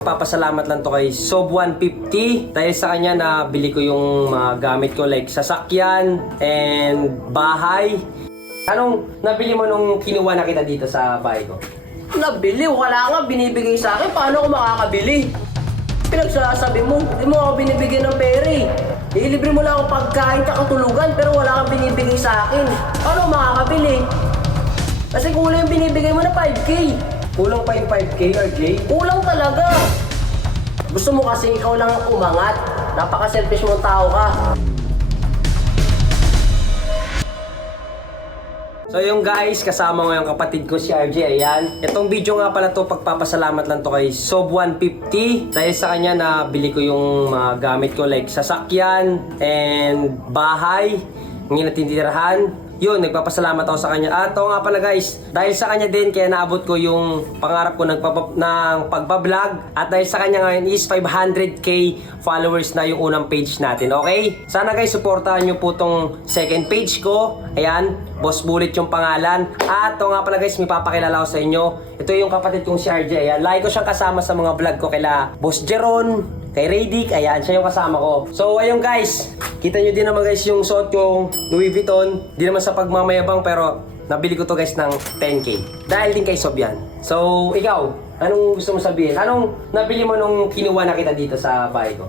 Papasalamat lang to kay Sob150 dahil sa kanya na bili ko yung mga gamit ko like sasakyan and bahay. Anong nabili mo nung kinuha na kita dito sa bahay ko? Nabili? Wala nga binibigay sa akin. Paano ako makakabili? Pinagsasabi mo, hindi mo ako binibigyan ng pera eh. Ilibre mo lang ako pagkain kakatulugan pero wala kang binibigay sa akin. Paano ako makakabili? Kasi kulang yung binibigay mo na 5K. Kulang pa yung 5K, RJ? Kulang talaga. Gusto mo kasi ikaw lang ang umangat. Napaka-selfish mong tao ka. So yung guys, kasama ko yung kapatid ko si RJ, ayan. Itong video nga pala to, pagpapasalamat lang to kay Sob150 dahil sa kanya na bili ko yung mga gamit ko like sasakyan and bahay, yung natitirahan. Yun, nagpapasalamat ako sa kanya. At ito nga pala guys, dahil sa kanya din, kaya naabot ko yung pangarap ko ng pagbablog. At dahil sa kanya ngayon is 500k followers na yung unang page natin, okay? Sana guys, supportahan nyo po tong second page ko. Ayan, Boss Bullet yung pangalan. At ito nga pala guys, may papakilala ko sa inyo. Ito yung kapatid kong si RJ. Ayan, lagi ko siyang kasama sa mga vlog ko kaila Boss Jeron, kay Radic. Ayan, siya yung kasama ko. So ayun guys, kita nyo din naman guys yung suot kong Louis Vuitton. Di naman sa pagmamayabang pero nabili ko to guys ng 10k. Dahil din kay Sob yan. So ikaw, anong gusto mo sabihin? Anong nabili mo nung kinuha na kita dito sa bahay ko?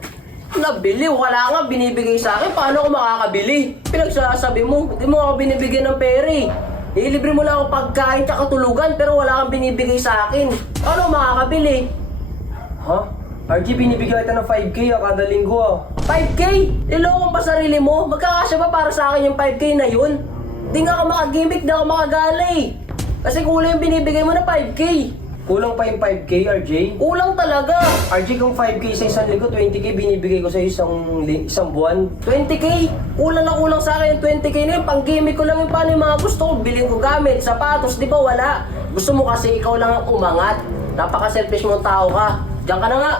Nabili? Wala nga binibigay sa akin. Paano ako makakabili? Pinagsasabi mo, hindi mo ako binibigyan ng pera eh. Ilibre mo lang ako pagkain kakatulugan pero wala kang binibigay sa akin. Paano ako makakabili? Ha? RG, binibigyan kita ng 5k kada linggo 5K? Niloko pa sarili mo? Magkakasya ba para sa akin yung 5K na yun? Di nga ako makagimik, di ako makagala eh. Kasi kulang yung binibigay mo na 5K. Kulang pa yung 5k, RJ? Kulang talaga. RJ, kung 5k sa isang linggo, 20k binibigay ko sa isang buwan. 20K? Kulang na kulang sa akin yung 20K na yun. Pang-gimik ko lang yung paano yung mga gusto ko. Bilhin ko gamit, sapatos, di ba wala? Gusto mo kasi ikaw lang ang umangat. Napaka-selfish mong tao ka. Diyan ka na nga.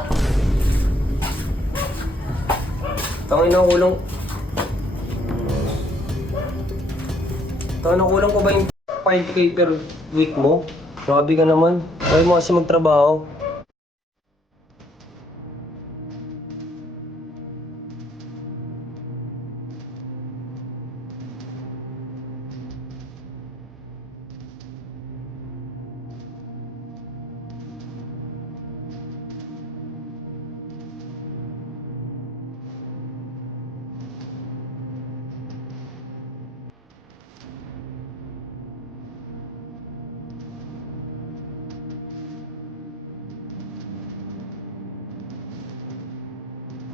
Tangin na kulang. Tangin na kulang ko ba yung 5k per week mo? Grabe ka naman. Ayaw mo kasi magtrabaho.